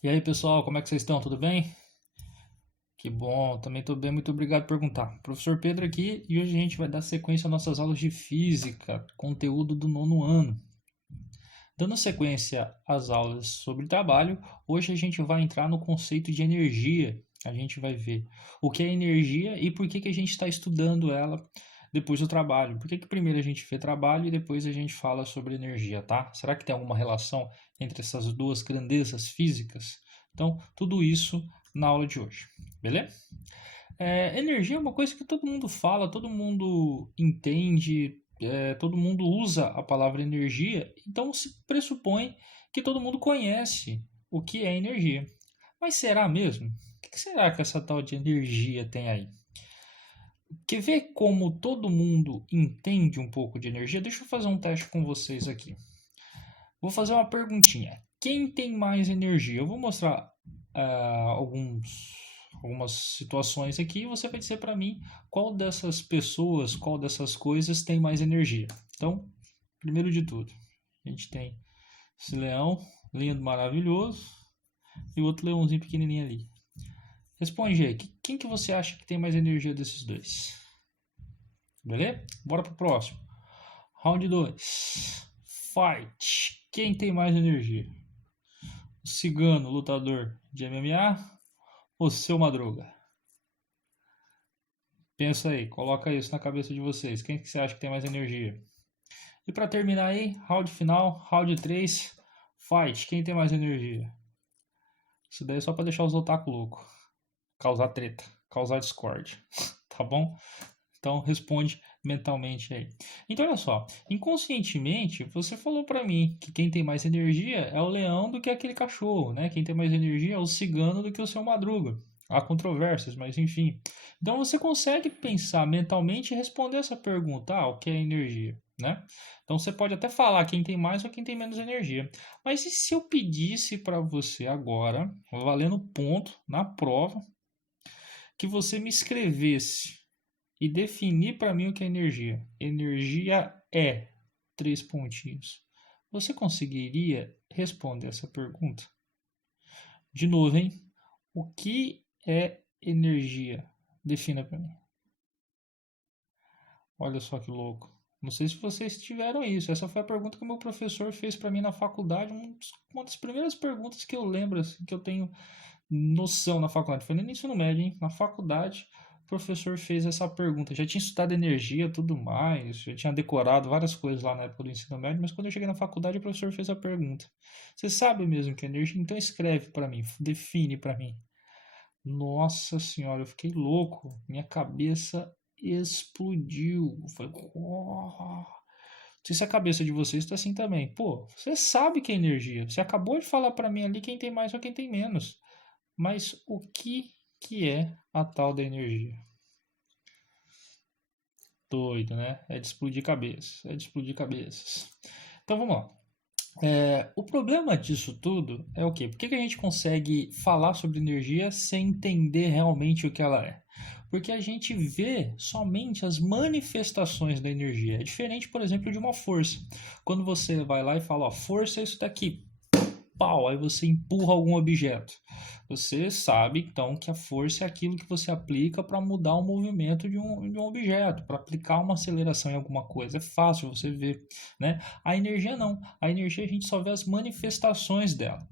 E aí, pessoal, como é que vocês estão? Tudo bem? Que bom, também estou bem, muito obrigado por perguntar. Professor Pedro aqui e hoje a gente vai dar sequência às nossas aulas de física, conteúdo do nono ano. Dando sequência às aulas sobre trabalho, hoje a gente vai entrar no conceito de energia. A gente vai ver o que é energia e por que a gente está estudando ela depois do trabalho. Por que primeiro a gente vê trabalho e depois a gente fala sobre energia, tá? Será que tem alguma relação entre essas duas grandezas físicas? Então, tudo isso na aula de hoje, beleza? Energia é uma coisa que todo mundo fala, todo mundo entende, todo mundo usa a palavra energia, então se pressupõe que todo mundo conhece o que é energia. Mas será mesmo? O que será que essa tal de energia tem aí? Quer ver como todo mundo entende um pouco de energia? Deixa eu fazer um teste com vocês aqui. Vou fazer uma perguntinha. Quem tem mais energia? Eu vou mostrar algumas situações aqui e você vai dizer para mim qual dessas pessoas, qual dessas coisas tem mais energia. Então, primeiro de tudo, a gente tem esse leão lindo, maravilhoso e o outro leãozinho pequenininho ali. Responde aí, quem que você acha que tem mais energia desses dois? Beleza? Bora pro próximo. Round 2. Fight. Quem tem mais energia? O cigano lutador de MMA ou seu Madruga? Pensa aí, coloca isso na cabeça de vocês. Quem que você acha que tem mais energia? E para terminar aí, round final, round 3, fight. Quem tem mais energia? Isso daí é só para deixar os otaku loucos. Causar treta, causar discord. Tá bom? Então responde mentalmente aí. Então olha só, inconscientemente você falou para mim que quem tem mais energia é o leão do que aquele cachorro, né? Quem tem mais energia é o cigano do que o seu Madruga. Há controvérsias, mas enfim. Então você consegue pensar mentalmente e responder essa pergunta, o que é energia, né? Então você pode até falar quem tem mais ou quem tem menos energia. Mas e se eu pedisse para você agora, valendo ponto na prova, que você me escrevesse e definir para mim o que é energia. Energia é três pontinhos. Você conseguiria responder essa pergunta? De novo, hein? O que é energia? Defina para mim. Olha só que louco. Não sei se vocês tiveram isso. Essa foi a pergunta que o meu professor fez para mim na faculdade. Uma das primeiras perguntas que eu lembro, assim, que eu tenho noção na faculdade. Foi nem no ensino médio, hein? Na faculdade, o professor fez essa pergunta. Já tinha estudado energia e tudo mais, já tinha decorado várias coisas lá na época do ensino médio, mas quando eu cheguei na faculdade, o professor fez a pergunta. Você sabe mesmo que é energia? Então escreve para mim, define para mim. Nossa senhora, eu fiquei louco. Minha cabeça explodiu. Eu falei, oh. Não sei se a cabeça de vocês está assim também. Pô, você sabe que é energia. Você acabou de falar para mim ali quem tem mais ou quem tem menos. Mas o que é a tal da energia? Doido, né? É de explodir cabeças. É de explodir cabeças. Então vamos lá. O problema disso tudo é o quê? Por que a gente consegue falar sobre energia sem entender realmente o que ela é? Porque a gente vê somente as manifestações da energia. É diferente, por exemplo, de uma força. Quando você vai lá e fala, ó, força é isso daqui, pau, aí você empurra algum objeto. Você sabe então que a força é aquilo que você aplica para mudar o movimento de um objeto, para aplicar uma aceleração em alguma coisa. É fácil você ver, né? A energia não. A energia a gente só vê as manifestações dela.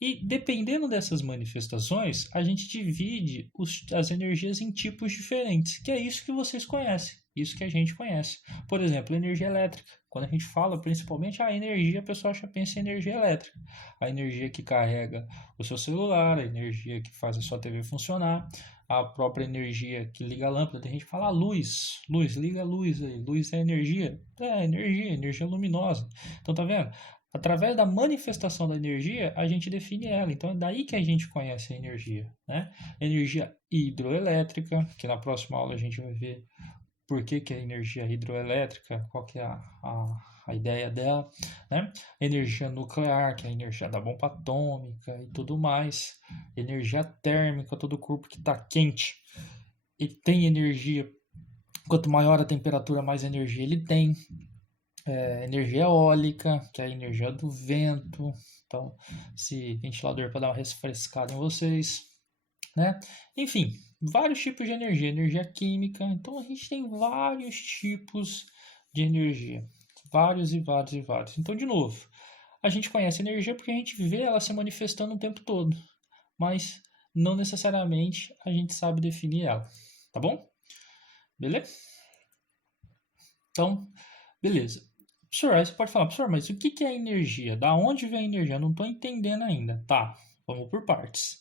E dependendo dessas manifestações, a gente divide as energias em tipos diferentes, que é isso que vocês conhecem, isso que a gente conhece. Por exemplo, energia elétrica. Quando a gente fala principalmente a energia, a pessoa já pensa em energia elétrica. A energia que carrega o seu celular, a energia que faz a sua TV funcionar, a própria energia que liga a lâmpada. Tem gente que fala luz, luz, liga a luz aí. Luz é energia. É energia, energia luminosa. Então tá vendo? Através da manifestação da energia, a gente define ela. Então é daí que a gente conhece a energia, né? Energia hidroelétrica, que na próxima aula a gente vai ver por que, que é energia hidroelétrica, qual que é a ideia dela, né? Energia nuclear, que é a energia da bomba atômica e tudo mais. Energia térmica, todo o corpo que está quente e tem energia. Quanto maior a temperatura, mais energia ele tem. energia eólica, que é a energia do vento. Então, esse ventilador para dar uma refrescada em vocês, né? Enfim, vários tipos de energia, energia química. Então, a gente tem vários tipos de energia, vários e vários e vários. Então, de novo, a gente conhece energia porque a gente vê ela se manifestando o tempo todo, mas não necessariamente a gente sabe definir ela, tá bom? Beleza? Então, beleza. Professor, aí você pode falar, professor, mas o que é energia? Da onde vem a energia? Eu não estou entendendo ainda. Tá, vamos por partes.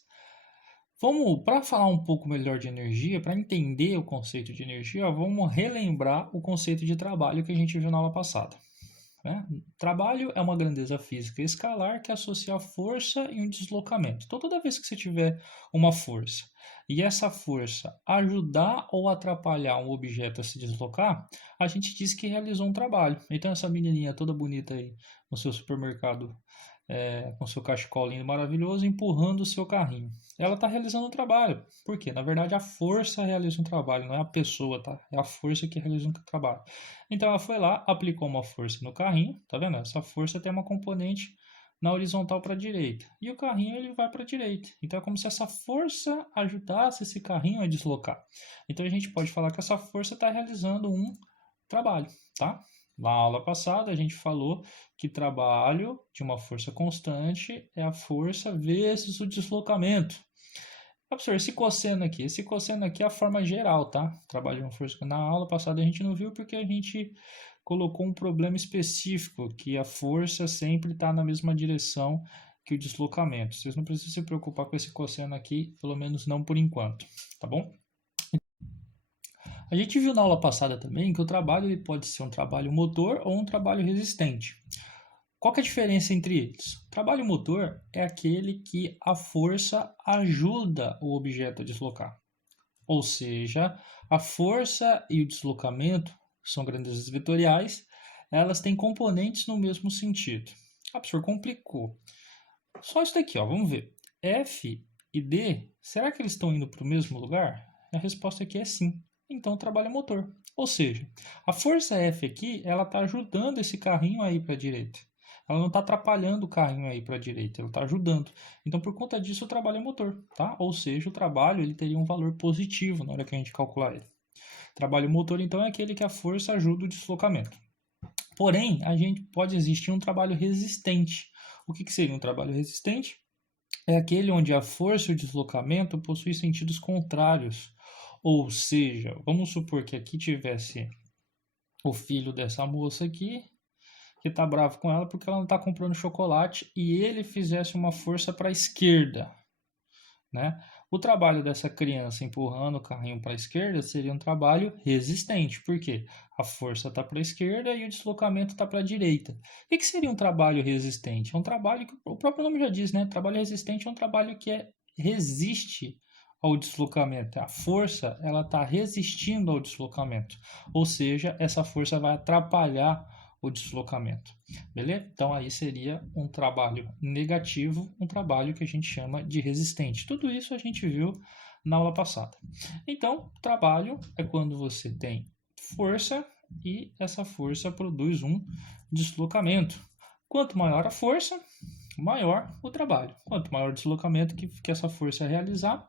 Vamos, para falar um pouco melhor de energia, para entender o conceito de energia, vamos relembrar o conceito de trabalho que a gente viu na aula passada. Né? Trabalho é uma grandeza física escalar que associa a força e um deslocamento. Então, toda vez que você tiver uma força e essa força ajudar ou atrapalhar um objeto a se deslocar, a gente diz que realizou um trabalho. Então, essa menininha toda bonita aí no seu supermercado, com seu cachecol lindo e maravilhoso, empurrando o seu carrinho. Ela está realizando um trabalho. Por quê? Na verdade, a força realiza um trabalho, não é a pessoa, tá? É a força que realiza um trabalho. Então, ela foi lá, aplicou uma força no carrinho, tá vendo? Essa força tem uma componente na horizontal para a direita. E o carrinho ele vai para a direita. Então, é como se essa força ajudasse esse carrinho a deslocar. Então, a gente pode falar que essa força está realizando um trabalho, tá? Na aula passada, a gente falou que trabalho de uma força constante é a força vezes o deslocamento. Professor, esse cosseno aqui é a forma geral, tá? Trabalho de uma força. Na aula passada a gente não viu porque a gente colocou um problema específico, que a força sempre está na mesma direção que o deslocamento. Vocês não precisam se preocupar com esse cosseno aqui, pelo menos não por enquanto, tá bom? A gente viu na aula passada também que o trabalho ele pode ser um trabalho motor ou um trabalho resistente. Qual que é a diferença entre eles? O trabalho motor é aquele que a força ajuda o objeto a deslocar. Ou seja, a força e o deslocamento são grandezas vetoriais, elas têm componentes no mesmo sentido. Ah, professor, complicou. Só isso daqui, ó, vamos ver. F e D, será que eles estão indo para o mesmo lugar? A resposta aqui é sim. Então, trabalho motor. Ou seja, a força F aqui, ela está ajudando esse carrinho a ir para a direita. Ela não está atrapalhando o carrinho a ir para a direita, ela está ajudando. Então, por conta disso, o trabalho é motor, tá? Ou seja, o trabalho ele teria um valor positivo na hora que a gente calcular ele. Trabalho motor, então, é aquele que a força ajuda o deslocamento. Porém, a gente pode existir um trabalho resistente. O que seria um trabalho resistente? É aquele onde a força e o deslocamento possuem sentidos contrários. Ou seja, vamos supor que aqui tivesse o filho dessa moça aqui, que está bravo com ela porque ela não está comprando chocolate, e ele fizesse uma força para a esquerda, né? O trabalho dessa criança empurrando o carrinho para a esquerda seria um trabalho resistente, porque a força está para a esquerda e o deslocamento está para a direita. O que seria um trabalho resistente? É um trabalho que o próprio nome já diz, né? Trabalho resistente é um trabalho que resiste ao deslocamento. A força ela está resistindo ao deslocamento, ou seja, essa força vai atrapalhar o deslocamento. Beleza? Então aí seria um trabalho negativo, um trabalho que a gente chama de resistente. Tudo isso a gente viu na aula passada. Então, trabalho é quando você tem força e essa força produz um deslocamento. Quanto maior a força, maior o trabalho. Quanto maior o deslocamento que essa força realizar,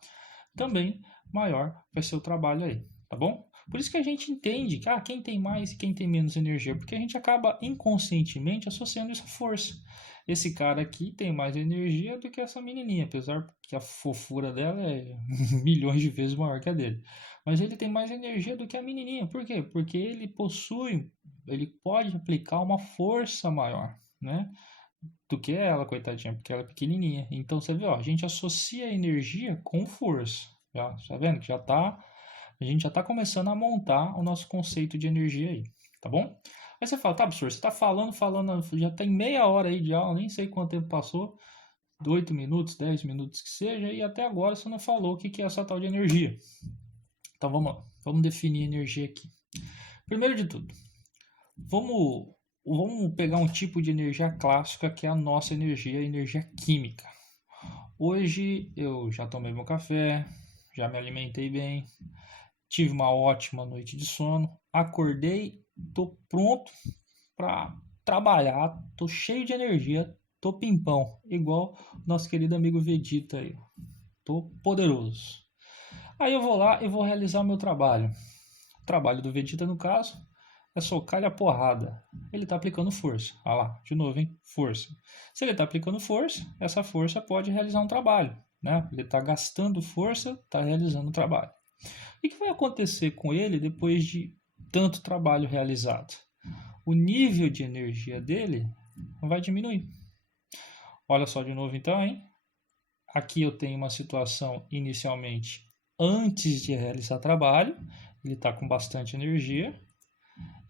também maior vai ser o trabalho aí, tá bom? Por isso que a gente entende que quem tem mais e quem tem menos energia, porque a gente acaba inconscientemente associando isso à força. Esse cara aqui tem mais energia do que essa menininha, apesar que a fofura dela é milhões de vezes maior que a dele. Mas ele tem mais energia do que a menininha. Por quê? Porque ele pode aplicar uma força maior, né? Do que ela, coitadinha, porque ela é pequenininha. Então você vê, ó, a gente associa a energia com força. Já, tá vendo que a gente já está começando a montar o nosso conceito de energia aí, tá bom? Aí você fala, tá, professor, você está falando, já tem meia hora aí de aula, nem sei quanto tempo passou, 8 minutos, 10 minutos que seja, e até agora você não falou o que é essa tal de energia. Então vamos lá, vamos definir energia aqui. Primeiro de tudo, vamos pegar um tipo de energia clássica que é a nossa energia, a energia química. Hoje eu já tomei meu café, já me alimentei bem, tive uma ótima noite de sono, acordei, estou pronto para trabalhar, tô cheio de energia, tô pimpão, igual nosso querido amigo Vegeta aí. Tô poderoso. Aí eu vou lá e vou realizar o meu trabalho. O trabalho do Vegeta, no caso, é socar-lhe a porrada. Ele está aplicando força. Olha lá, de novo, hein? Força. Se ele está aplicando força, essa força pode realizar um trabalho. Né? Ele está gastando força, está realizando um trabalho. E o que vai acontecer com ele depois de tanto trabalho realizado? O nível de energia dele vai diminuir. Olha só de novo então, hein? Aqui eu tenho uma situação inicialmente antes de realizar trabalho, ele está com bastante energia,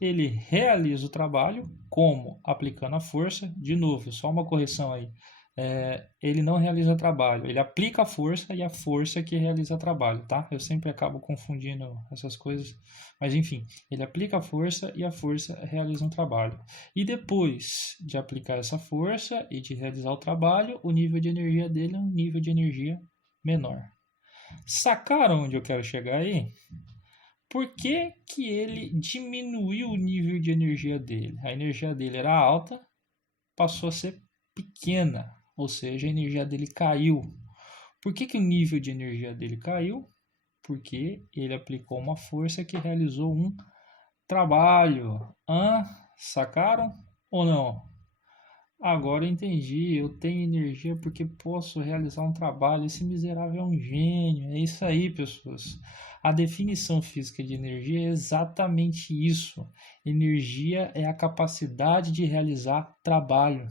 ele realiza o trabalho como? Aplicando a força, de novo, só uma correção aí, ele não realiza trabalho, ele aplica a força e a força que realiza trabalho, tá? Eu sempre acabo confundindo essas coisas, mas enfim, ele aplica a força e a força realiza um trabalho. E depois de aplicar essa força e de realizar o trabalho, o nível de energia dele é um nível de energia menor. Sacaram onde eu quero chegar aí? Por que que ele diminuiu o nível de energia dele? A energia dele era alta, passou a ser pequena, ou seja, a energia dele caiu. Por que que o nível de energia dele caiu? Porque ele aplicou uma força que realizou um trabalho. Sacaram ou não? Agora eu entendi, eu tenho energia porque posso realizar um trabalho. Esse miserável é um gênio. É isso aí, pessoas. A definição física de energia é exatamente isso. Energia é a capacidade de realizar trabalho.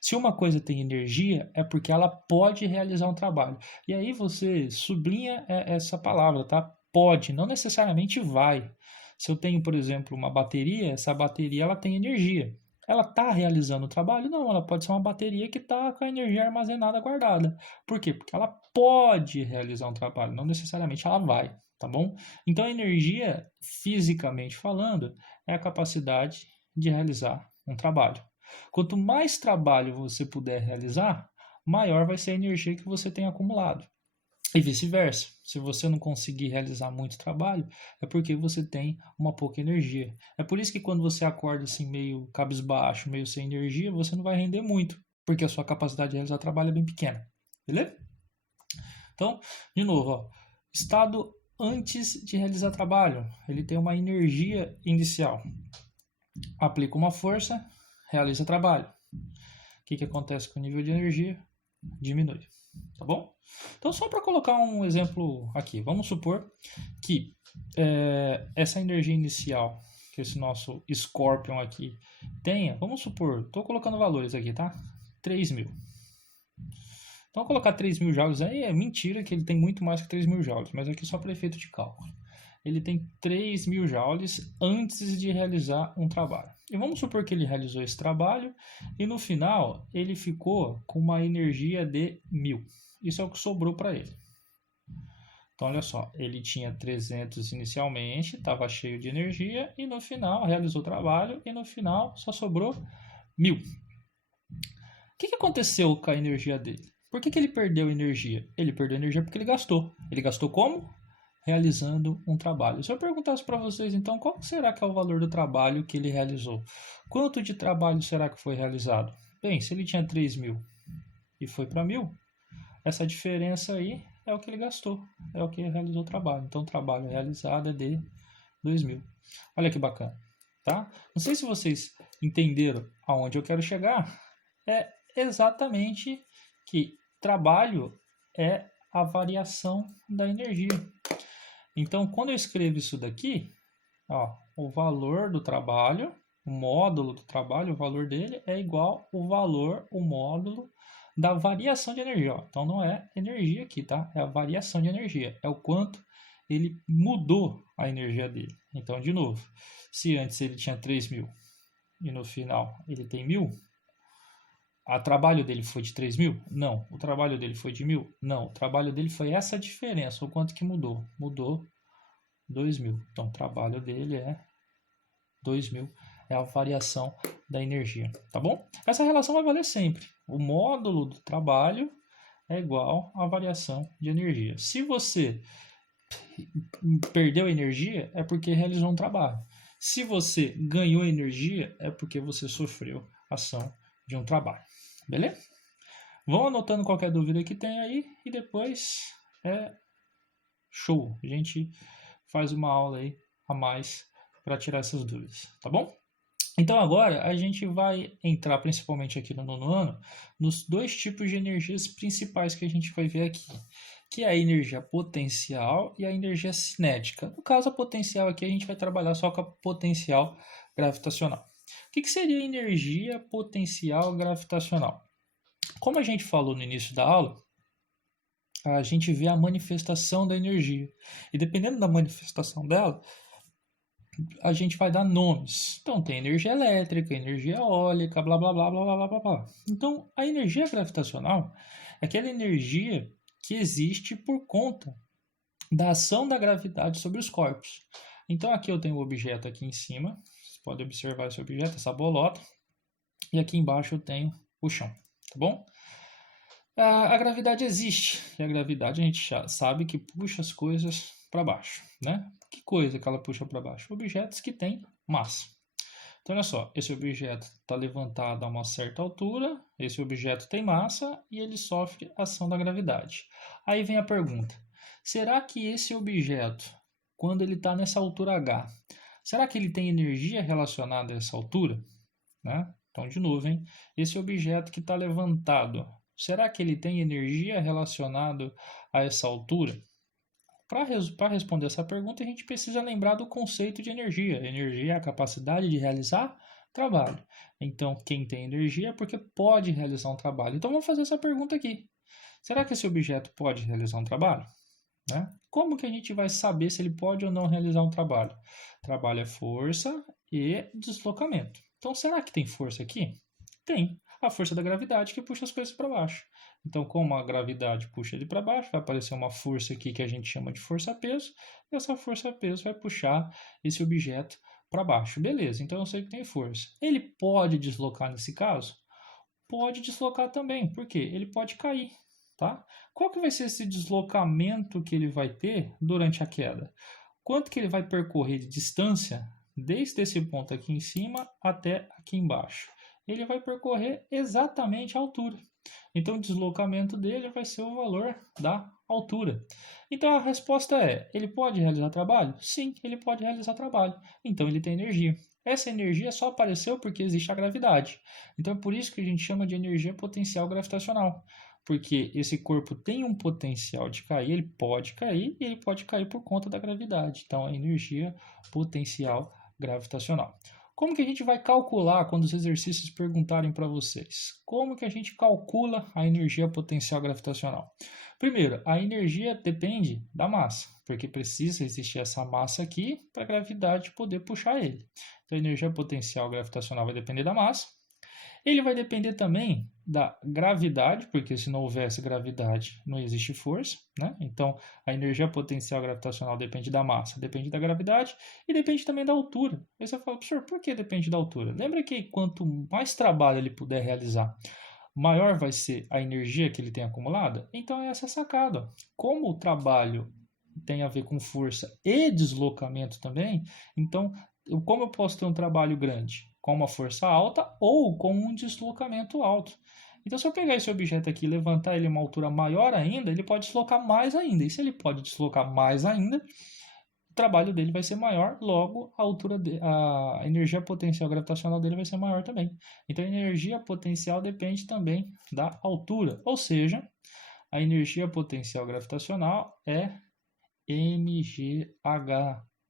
Se uma coisa tem energia, é porque ela pode realizar um trabalho. E aí você sublinha essa palavra, tá? Pode, não necessariamente vai. Se eu tenho, por exemplo, uma bateria, essa bateria ela tem energia. Ela está realizando o trabalho? Não, ela pode ser uma bateria que está com a energia armazenada, guardada. Por quê? Porque ela pode realizar um trabalho, não necessariamente ela vai, tá bom? Então, a energia, fisicamente falando, é a capacidade de realizar um trabalho. Quanto mais trabalho você puder realizar, maior vai ser a energia que você tem acumulado. E vice-versa. Se você não conseguir realizar muito trabalho, é porque você tem uma pouca energia. É por isso que quando você acorda assim meio cabisbaixo, meio sem energia, você não vai render muito, porque a sua capacidade de realizar trabalho é bem pequena. Beleza? Então, de novo, ó, estado antes de realizar trabalho, ele tem uma energia inicial. Aplica uma força, realiza trabalho. O que acontece com o nível de energia? Diminui. Tá bom? Então, só para colocar um exemplo aqui, vamos supor que essa energia inicial que esse nosso Scorpion aqui tenha, vamos supor, estou colocando valores aqui, tá? 3.000. Então, colocar 3.000 joules aí é mentira que ele tem muito mais que 3.000 joules, mas aqui só para efeito de cálculo. Ele tem 3.000 joules antes de realizar um trabalho. E vamos supor que ele realizou esse trabalho e no final ele ficou com uma energia de 1.000. Isso é o que sobrou para ele. Então, olha só, ele tinha 300 inicialmente, estava cheio de energia e no final realizou o trabalho e no final só sobrou 1.000. O que aconteceu com a energia dele? Por que ele perdeu energia? Ele perdeu energia porque ele gastou. Ele gastou como? Realizando um trabalho. Se eu perguntasse para vocês, então, qual será que é o valor do trabalho que ele realizou? Quanto de trabalho será que foi realizado? Bem, se ele tinha 3.000 e foi para 1.000, essa diferença aí é o que ele gastou, é o que ele realizou o trabalho. Então, o trabalho realizado é de 2.000. Olha que bacana, tá? Não sei se vocês entenderam aonde eu quero chegar. É exatamente que trabalho é a variação da energia. Então, quando eu escrevo isso daqui, ó, o valor do trabalho, o módulo do trabalho, o valor dele é igual ao valor, o módulo da variação de energia. Ó. Então, não é energia aqui, tá? É a variação de energia. É o quanto ele mudou a energia dele. Então, de novo, se antes ele tinha 3.000 e no final ele tem 1.000, o trabalho dele foi de 3.000? Não. O trabalho dele foi de 1.000? Não. O trabalho dele foi essa diferença. O quanto que mudou? Mudou 2.000. Então, o trabalho dele é 2.000. É a variação da energia. Tá bom? Essa relação vai valer sempre. O módulo do trabalho é igual à variação de energia. Se você perdeu energia, é porque realizou um trabalho. Se você ganhou energia, é porque você sofreu ação de um trabalho. Beleza? Vão anotando qualquer dúvida que tem aí e depois é show. A gente faz uma aula aí a mais para tirar essas dúvidas, tá bom? Então agora a gente vai entrar principalmente aqui no nono ano nos dois tipos de energias principais que a gente vai ver aqui, que é a energia potencial e a energia cinética. No caso, a potencial aqui a gente vai trabalhar só com a potencial gravitacional. O que seria a energia potencial gravitacional? Como a gente falou no início da aula, a gente vê a manifestação da energia. E dependendo da manifestação dela, a gente vai dar nomes. Então tem energia elétrica, energia eólica, blá blá blá blá blá blá blá. Então a energia gravitacional é aquela energia que existe por conta da ação da gravidade sobre os corpos. Então aqui eu tenho o objeto aqui em cima, vocês podem observar esse objeto, essa bolota, e aqui embaixo eu tenho o chão, tá bom? A gravidade existe, e a gravidade a gente já sabe que puxa as coisas para baixo, né? Que coisa que ela puxa para baixo? Objetos que têm massa. Então, olha só, esse objeto está levantado a uma certa altura, esse objeto tem massa e ele sofre ação da gravidade. Aí vem a pergunta: será que esse objeto, quando ele está nessa altura h, será que ele tem energia relacionada a essa altura? Né? Então, de novo, hein? Esse objeto que está levantado, será que ele tem energia relacionada a essa altura? Para responder essa pergunta, a gente precisa lembrar do conceito de energia. Energia é a capacidade de realizar trabalho. Então, quem tem energia é porque pode realizar um trabalho. Então, vamos fazer essa pergunta aqui. Será que esse objeto pode realizar um trabalho? Né? Como que a gente vai saber se ele pode ou não realizar um trabalho? Trabalho é força e deslocamento. Então, será que tem força aqui? Tem. A força da gravidade que puxa as coisas para baixo. Então, como a gravidade puxa ele para baixo, vai aparecer uma força aqui que a gente chama de força-peso, e essa força-peso vai puxar esse objeto para baixo. Beleza, então eu sei que tem força. Ele pode deslocar nesse caso? Pode deslocar também, porque ele pode cair, tá? Qual que vai ser esse deslocamento que ele vai ter durante a queda? Quanto que ele vai percorrer de distância desde esse ponto aqui em cima até aqui embaixo? Ele vai percorrer exatamente a altura. Então, o deslocamento dele vai ser o valor da altura. Então, a resposta é: ele pode realizar trabalho? Sim, ele pode realizar trabalho. Então, ele tem energia. Essa energia só apareceu porque existe a gravidade. Então, é por isso que a gente chama de energia potencial gravitacional. Porque esse corpo tem um potencial de cair, ele pode cair e ele pode cair por conta da gravidade. Então, a energia potencial gravitacional. Como que a gente vai calcular quando os exercícios perguntarem para vocês? Como que a gente calcula a energia potencial gravitacional? Primeiro, a energia depende da massa, porque precisa existir essa massa aqui para a gravidade poder puxar ele. Então, a energia potencial gravitacional vai depender da massa. Ele vai depender também da gravidade, porque se não houvesse gravidade, não existe força, né? Então, a energia potencial gravitacional depende da massa, depende da gravidade e depende também da altura. Aí você fala, professor, por que depende da altura? Lembra que quanto mais trabalho ele puder realizar, maior vai ser a energia que ele tem acumulada? Então, é essa sacada. Como o trabalho tem a ver com força e deslocamento também, então, como eu posso ter um trabalho grande? Com uma força alta ou com um deslocamento alto. Então, se eu pegar esse objeto aqui e levantar ele a uma altura maior ainda, ele pode deslocar mais ainda. E se ele pode deslocar mais ainda, o trabalho dele vai ser maior, logo a energia potencial gravitacional dele vai ser maior também. Então, a energia potencial depende também da altura. Ou seja, a energia potencial gravitacional é mgh,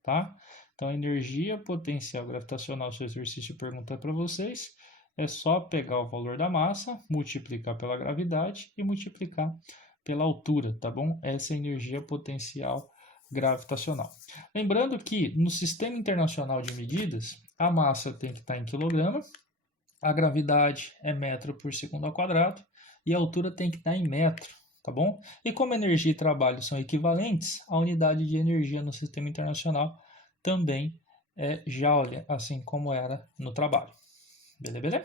tá? Então, a energia potencial gravitacional, se o exercício perguntar para vocês, é só pegar o valor da massa, multiplicar pela gravidade e multiplicar pela altura, tá bom? Essa é a energia potencial gravitacional. Lembrando que no Sistema Internacional de Medidas, a massa tem que estar em quilograma, a gravidade é metro por segundo ao quadrado e a altura tem que estar em metro, tá bom? E como energia e trabalho são equivalentes, a unidade de energia no Sistema Internacional também é joule, assim como era no trabalho. Beleza?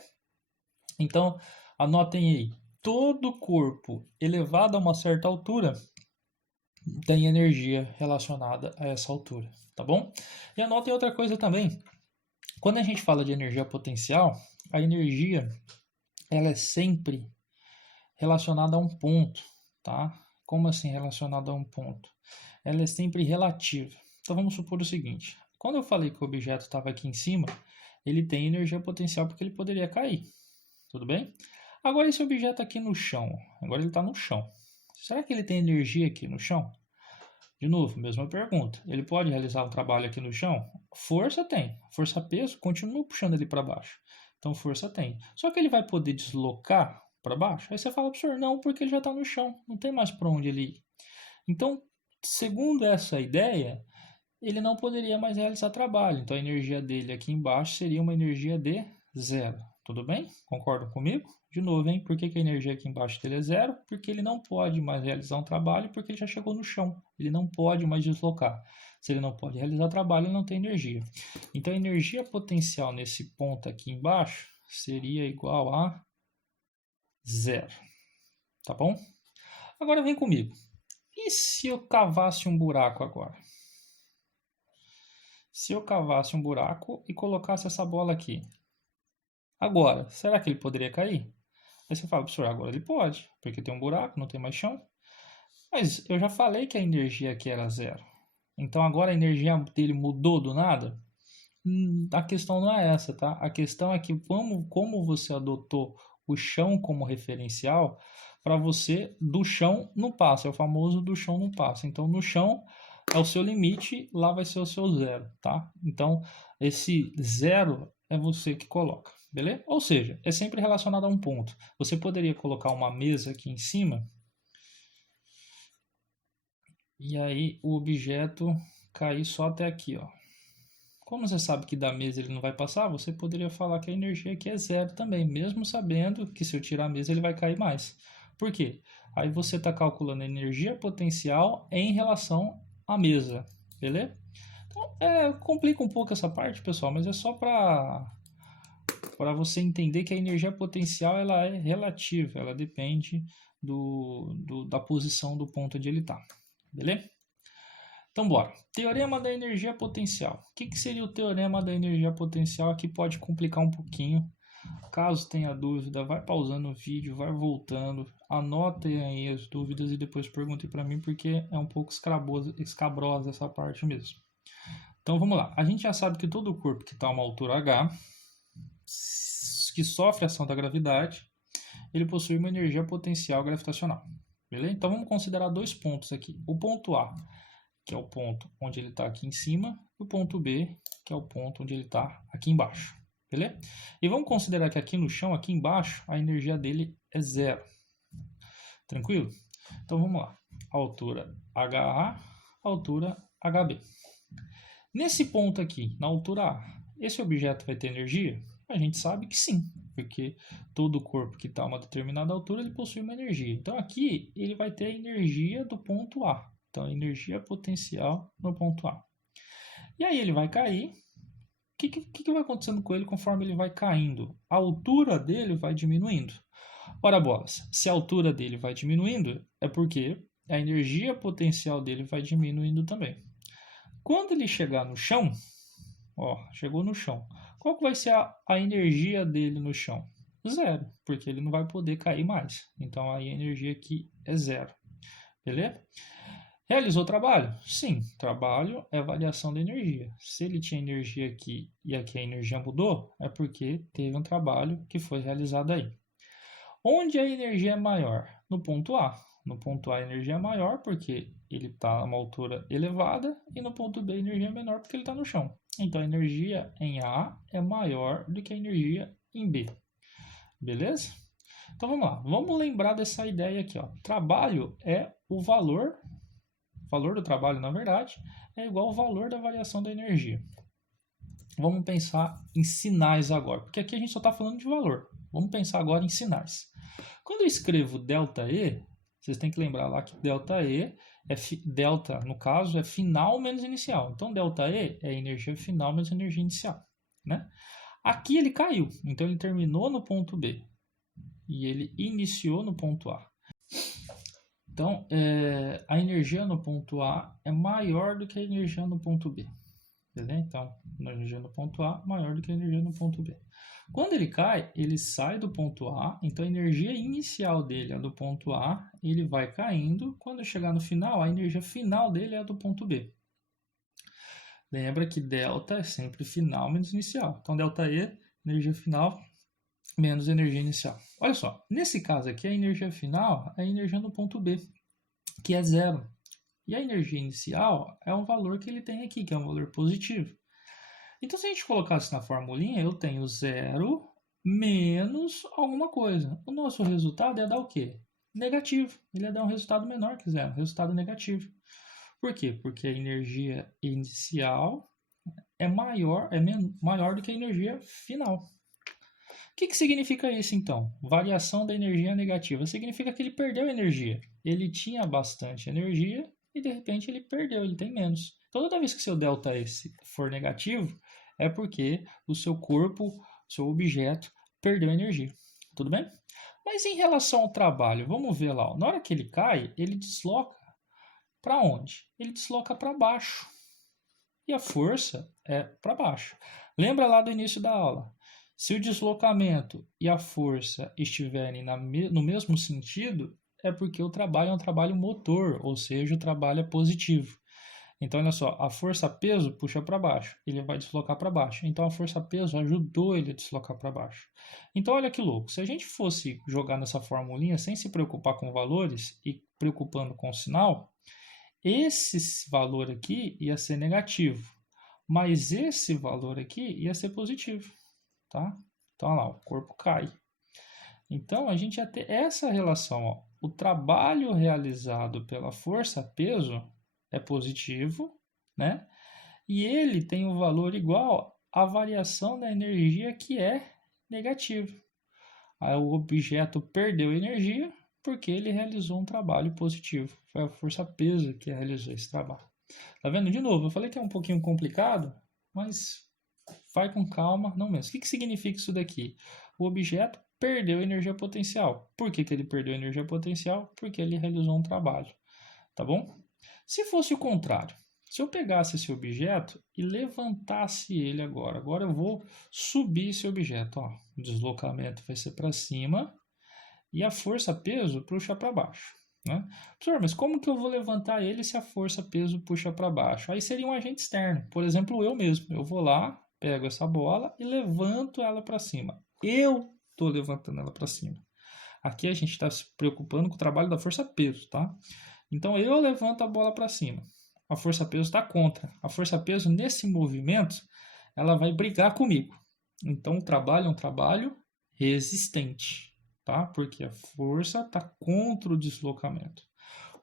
Então, anotem aí. Todo corpo elevado a uma certa altura tem energia relacionada a essa altura, tá bom? E anotem outra coisa também. Quando a gente fala de energia potencial, a energia ela é sempre relacionada a um ponto, tá? Como assim relacionada a um ponto? Ela é sempre relativa. Então vamos supor o seguinte: quando eu falei que o objeto estava aqui em cima, ele tem energia potencial porque ele poderia cair, tudo bem? Agora esse objeto aqui no chão, agora ele está no chão. Será que ele tem energia aqui no chão? De novo, mesma pergunta. Ele pode realizar um trabalho aqui no chão? Força tem. Força-peso continua puxando ele para baixo. Então, força tem. Só que ele vai poder deslocar para baixo? Aí você fala para o senhor, não, porque ele já está no chão. Não tem mais para onde ele ir. Então, segundo essa ideia, ele não poderia mais realizar trabalho. Então, a energia dele aqui embaixo seria uma energia de zero. Tudo bem? Concordam comigo? De novo, hein? Por que a energia aqui embaixo dele é zero? Porque ele não pode mais realizar um trabalho porque ele já chegou no chão. Ele não pode mais deslocar. Se ele não pode realizar trabalho, ele não tem energia. Então, a energia potencial nesse ponto aqui embaixo seria igual a zero. Tá bom? Agora vem comigo. E se eu cavasse um buraco agora? Se eu cavasse um buraco e colocasse essa bola aqui. Agora, será que ele poderia cair? Aí você fala, professor, agora ele pode, porque tem um buraco, não tem mais chão. Mas eu já falei que a energia aqui era zero. Então agora a energia dele mudou do nada? A questão não é essa, tá? A questão é que como você adotou o chão como referencial, para você, do chão não passa. É o famoso do chão não passa. Então, no chão é o seu limite, lá vai ser o seu zero, tá? Então, esse zero é você que coloca, beleza? Ou seja, é sempre relacionado a um ponto. Você poderia colocar uma mesa aqui em cima e aí o objeto cair só até aqui, ó. Como você sabe que da mesa ele não vai passar, você poderia falar que a energia aqui é zero também, mesmo sabendo que se eu tirar a mesa ele vai cair mais. Por quê? Aí você está calculando a energia potencial em relação à mesa, beleza? Então, complica um pouco essa parte, pessoal, mas é só para você entender que a energia potencial ela é relativa, ela depende da posição do ponto onde ele está, beleza? Então, bora. Teorema da energia potencial. O que seria o teorema da energia potencial? Aqui pode complicar um pouquinho. Caso tenha dúvida, vai pausando o vídeo, vai voltando, anotem aí as dúvidas e depois perguntem para mim, porque é um pouco escabrosa essa parte mesmo. Então, vamos lá. A gente já sabe que todo corpo que está a uma altura h, que sofre a ação da gravidade, ele possui uma energia potencial gravitacional. Beleza? Então, vamos considerar dois pontos aqui. O ponto A, que é o ponto onde ele está aqui em cima, e o ponto B, que é o ponto onde ele está aqui embaixo, beleza? E vamos considerar que aqui no chão, aqui embaixo, a energia dele é zero. Tranquilo? Então vamos lá. Altura HA, altura HB. Nesse ponto aqui, na altura A, esse objeto vai ter energia? A gente sabe que sim, porque todo corpo que está a uma determinada altura, ele possui uma energia. Então aqui, ele vai ter a energia do ponto A. Então, energia potencial no ponto A. E aí ele vai cair. O que vai acontecendo com ele conforme ele vai caindo? A altura dele vai diminuindo. Ora bolas, se a altura dele vai diminuindo, é porque a energia potencial dele vai diminuindo também. Quando ele chegar no chão, ó, chegou no chão, qual que vai ser a energia dele no chão? Zero, porque ele não vai poder cair mais. Então, aí a energia aqui é zero. Beleza? Realizou trabalho? Sim, trabalho é variação da energia. Se ele tinha energia aqui e aqui a energia mudou, é porque teve um trabalho que foi realizado aí. Onde a energia é maior? No ponto A. No ponto A a energia é maior porque ele está a uma altura elevada e no ponto B a energia é menor porque ele está no chão. Então a energia em A é maior do que a energia em B. Beleza? Então vamos lá. Vamos lembrar dessa ideia aqui, ó. Trabalho é o valor do trabalho, na verdade, é igual ao valor da variação da energia. Vamos pensar em sinais agora, porque aqui a gente só está falando de valor. Vamos pensar agora em sinais. Quando eu escrevo ΔE, vocês têm que lembrar lá que ΔE delta, no caso, é final menos inicial. Então, ΔE é energia final menos energia inicial, né? Aqui ele caiu, então ele terminou no ponto B e ele iniciou no ponto A. Então, a energia no ponto A é maior do que a energia no ponto B. Beleza? Então, a energia no ponto A maior do que a energia no ponto B. Quando ele cai, ele sai do ponto A, então a energia inicial dele é do ponto A, ele vai caindo, quando chegar no final, a energia final dele é a do ponto B. Lembra que delta é sempre final menos inicial. Então, delta E, energia final menos energia inicial. Olha só, nesse caso aqui, a energia final é a energia no ponto B, que é zero. E a energia inicial é um valor que ele tem aqui, que é um valor positivo. Então, se a gente colocasse na formulinha, eu tenho zero menos alguma coisa. O nosso resultado ia dar o quê? Negativo. Ele ia dar um resultado menor que zero, resultado negativo. Por quê? Porque a energia inicial é maior do que a energia final. O que significa isso então? Variação da energia negativa. Significa que ele perdeu energia. Ele tinha bastante energia e de repente ele perdeu, ele tem menos. Então, toda vez que seu delta S for negativo, é porque o seu corpo, o seu objeto, perdeu energia. Tudo bem? Mas em relação ao trabalho, vamos ver lá. Na hora que ele cai, ele desloca para onde? Ele desloca para baixo. E a força é para baixo. Lembra lá do início da aula? Se o deslocamento e a força estiverem no mesmo sentido, é porque o trabalho é um trabalho motor, ou seja, o trabalho é positivo. Então, olha só, a força-peso puxa para baixo, ele vai deslocar para baixo. Então, a força-peso ajudou ele a deslocar para baixo. Então, olha que louco, se a gente fosse jogar nessa formulinha sem se preocupar com valores e preocupando com o sinal, esse valor aqui ia ser negativo, mas esse valor aqui ia ser positivo, tá? Então, olha lá, o corpo cai. Então, a gente ia ter essa relação, ó. O trabalho realizado pela força-peso é positivo, né? E ele tem um valor igual à variação da energia que é negativa. Aí o objeto perdeu energia porque ele realizou um trabalho positivo. Foi a força-peso que realizou esse trabalho. Tá vendo? De novo, eu falei que é um pouquinho complicado, mas vai com calma, não mesmo. O que significa isso daqui? O objeto perdeu energia potencial. Por que ele perdeu energia potencial? Porque ele realizou um trabalho. Tá bom? Se fosse o contrário, se eu pegasse esse objeto e levantasse ele agora eu vou subir esse objeto. Ó. O deslocamento vai ser para cima e a força-peso puxa para baixo. Né? Professor, mas como que eu vou levantar ele se a força-peso puxa para baixo? Aí seria um agente externo, por exemplo, eu mesmo. Eu vou lá, pego essa bola e levanto ela para cima. Eu estou levantando ela para cima. Aqui a gente está se preocupando com o trabalho da força-peso, tá? Então eu levanto a bola para cima. A força-peso está contra. A força-peso, nesse movimento, ela vai brigar comigo. Então o trabalho é um trabalho resistente, tá? Porque a força está contra o deslocamento.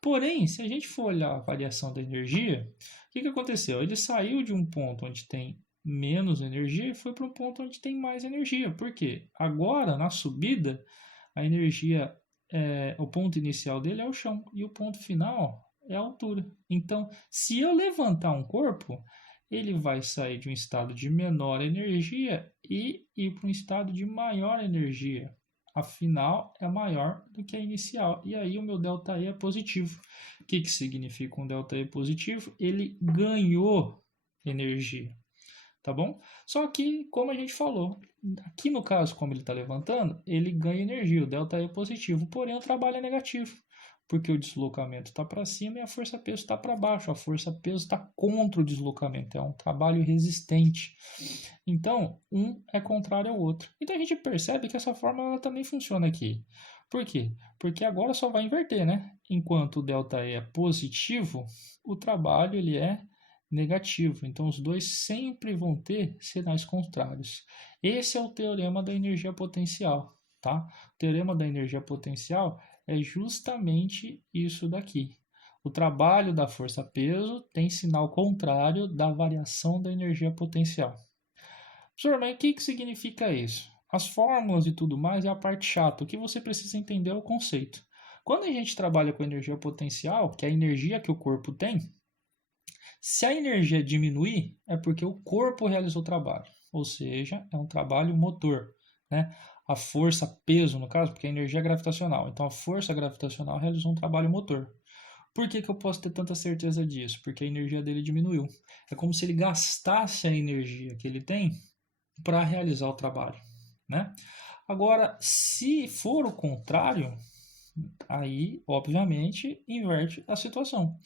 Porém, se a gente for olhar a variação da energia, o que aconteceu? Ele saiu de um ponto onde tem menos energia e foi para um ponto onde tem mais energia. Por quê? Agora, na subida, a energia, o ponto inicial dele é o chão e o ponto final é a altura. Então, se eu levantar um corpo, ele vai sair de um estado de menor energia e ir para um estado de maior energia. A final é maior do que a inicial. E aí o meu ΔE é positivo. O que significa um ΔE positivo? Ele ganhou energia. Tá bom? Só que, como a gente falou, aqui no caso, como ele está levantando, ele ganha energia, o delta é positivo, porém o trabalho é negativo, porque o deslocamento está para cima e a força-peso está para baixo, a força-peso está contra o deslocamento, é um trabalho resistente. Então, um é contrário ao outro. Então a gente percebe que essa fórmula ela também funciona aqui. Por quê? Porque agora só vai inverter, né? Enquanto o delta E é positivo, o trabalho ele é negativo. Então, os dois sempre vão ter sinais contrários. Esse é o teorema da energia potencial, tá? O teorema da energia potencial é justamente isso daqui. O trabalho da força-peso tem sinal contrário da variação da energia potencial. Professor, mas o que significa isso? As fórmulas e tudo mais é a parte chata. O que você precisa entender é o conceito. Quando a gente trabalha com energia potencial, que é a energia que o corpo tem, se a energia diminuir, é porque o corpo realizou o trabalho, ou seja, é um trabalho motor. Né? A força, peso, no caso, porque a energia é gravitacional. Então, a força gravitacional realizou um trabalho motor. Por que que eu posso ter tanta certeza disso? Porque a energia dele diminuiu. É como se ele gastasse a energia que ele tem para realizar o trabalho, né? Agora, se for o contrário, aí, obviamente, inverte a situação.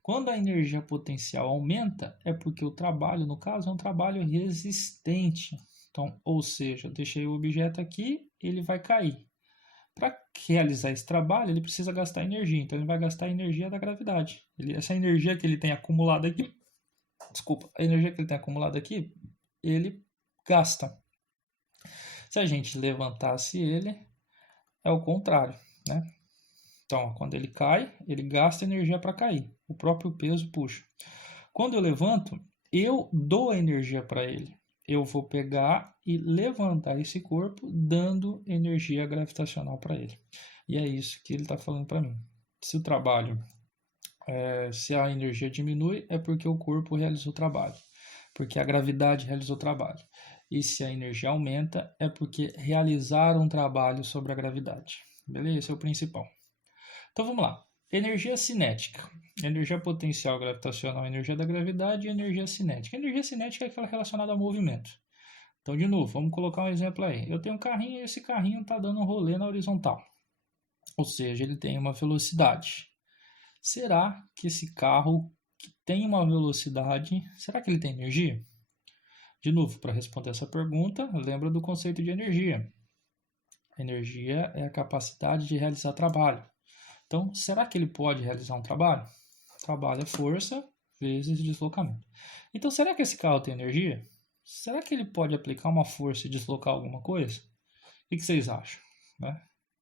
Quando a energia potencial aumenta, é porque o trabalho, no caso, é um trabalho resistente. Então, ou seja, eu deixei o objeto aqui, ele vai cair. Para realizar esse trabalho, ele precisa gastar energia. Então, ele vai gastar a energia da gravidade. Essa energia que ele tem acumulada aqui, desculpa, a energia que ele tem acumulada aqui, ele gasta. Se a gente levantasse ele, é o contrário, né? Então, quando ele cai, ele gasta energia para cair. O próprio peso puxa. Quando eu levanto, eu dou energia para ele. Eu vou pegar e levantar esse corpo, dando energia gravitacional para ele. E é isso que ele está falando para mim. Se o trabalho, se a energia diminui, é porque o corpo realizou o trabalho, porque a gravidade realizou o trabalho. E se a energia aumenta, é porque realizaram um trabalho sobre a gravidade. Beleza? Esse é o principal. Então vamos lá. Energia cinética. Energia potencial gravitacional, energia da gravidade e energia cinética. Energia cinética é aquela relacionada ao movimento. Então, de novo, vamos colocar um exemplo aí. Eu tenho um carrinho e esse carrinho está dando um rolê na horizontal. Ou seja, ele tem uma velocidade. Será que esse carro que tem uma velocidade, será que ele tem energia? De novo, para responder essa pergunta, lembra do conceito de energia. Energia é a capacidade de realizar trabalho. Então, será que ele pode realizar um trabalho? Trabalho é força vezes deslocamento. Então, será que esse carro tem energia? Será que ele pode aplicar uma força e deslocar alguma coisa? O que vocês acham? Né?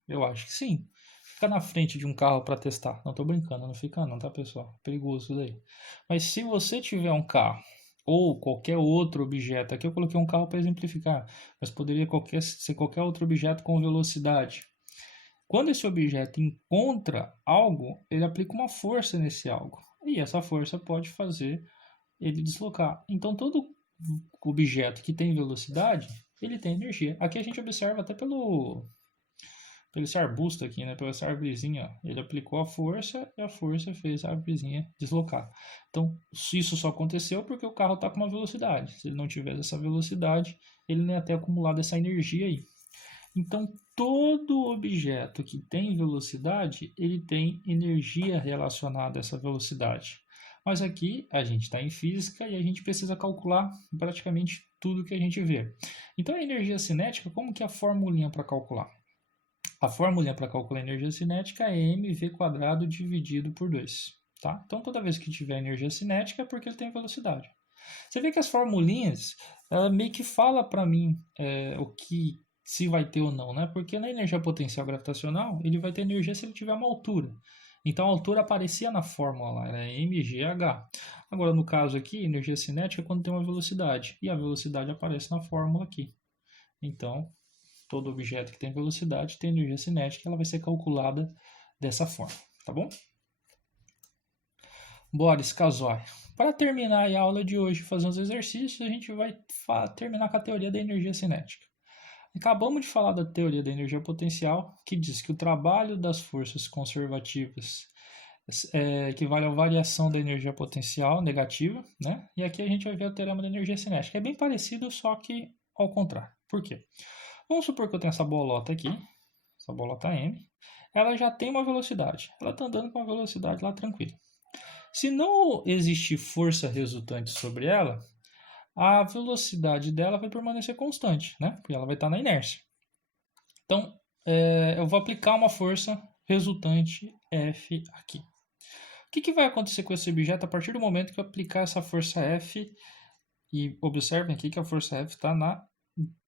Eu acho que sim. Fica na frente de um carro para testar. Não estou brincando, não fica não, tá, pessoal? Perigoso isso daí. Mas se você tiver um carro ou qualquer outro objeto, aqui eu coloquei um carro para exemplificar, mas poderia ser qualquer outro objeto com velocidade. Quando esse objeto encontra algo, ele aplica uma força nesse algo. E essa força pode fazer ele deslocar. Então, todo objeto que tem velocidade, ele tem energia. Aqui a gente observa até pelo esse arbusto aqui, né? Pela essa arvorezinha. Ele aplicou a força e a força fez a arvorezinha deslocar. Então, isso só aconteceu porque o carro está com uma velocidade. Se ele não tivesse essa velocidade, ele não ia ter acumulado essa energia aí. Então, todo objeto que tem velocidade, ele tem energia relacionada a essa velocidade. Mas aqui a gente está em física e a gente precisa calcular praticamente tudo que a gente vê. Então, a energia cinética, como que é a formulinha para calcular? A formulinha para calcular a energia cinética é mv² dividido por 2. Tá? Então, toda vez que tiver energia cinética é porque ele tem velocidade. Você vê que as formulinhas, ela meio que fala para mim o que se vai ter ou não, né? Porque na energia potencial gravitacional, ele vai ter energia se ele tiver uma altura. Então, a altura aparecia na fórmula lá, era mgh. Agora, no caso aqui, energia cinética é quando tem uma velocidade. E a velocidade aparece na fórmula aqui. Então, todo objeto que tem velocidade tem energia cinética, ela vai ser calculada dessa forma, tá bom? Boris Casoy. Para terminar a aula de hoje, fazer uns exercícios, a gente vai terminar com a teoria da energia cinética. Acabamos de falar da teoria da energia potencial, que diz que o trabalho das forças conservativas equivale à variação da energia potencial negativa, né? E aqui a gente vai ver o teorema da energia cinética. É bem parecido, só que ao contrário. Por quê? Vamos supor que eu tenho essa bolota aqui, essa bolota M, ela já tem uma velocidade, ela está andando com uma velocidade lá tranquila. Se não existir força resultante sobre ela, a velocidade dela vai permanecer constante, né? Porque ela vai estar na inércia. Então, eu vou aplicar uma força resultante F aqui. O que vai acontecer com esse objeto a partir do momento que eu aplicar essa força F? E observem aqui que a força F está na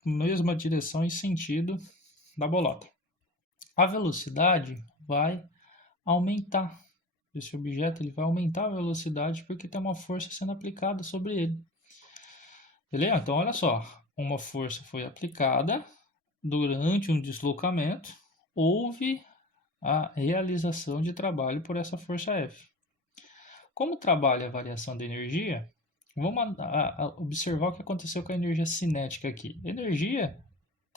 mesma direção e sentido da bolota. A velocidade vai aumentar. Esse objeto ele vai aumentar a velocidade porque tem uma força sendo aplicada sobre ele. Beleza? Então, olha só. Uma força foi aplicada durante um deslocamento. Houve a realização de trabalho por essa força F. Como trabalha a variação de energia, vamos observar o que aconteceu com a energia cinética aqui. Energia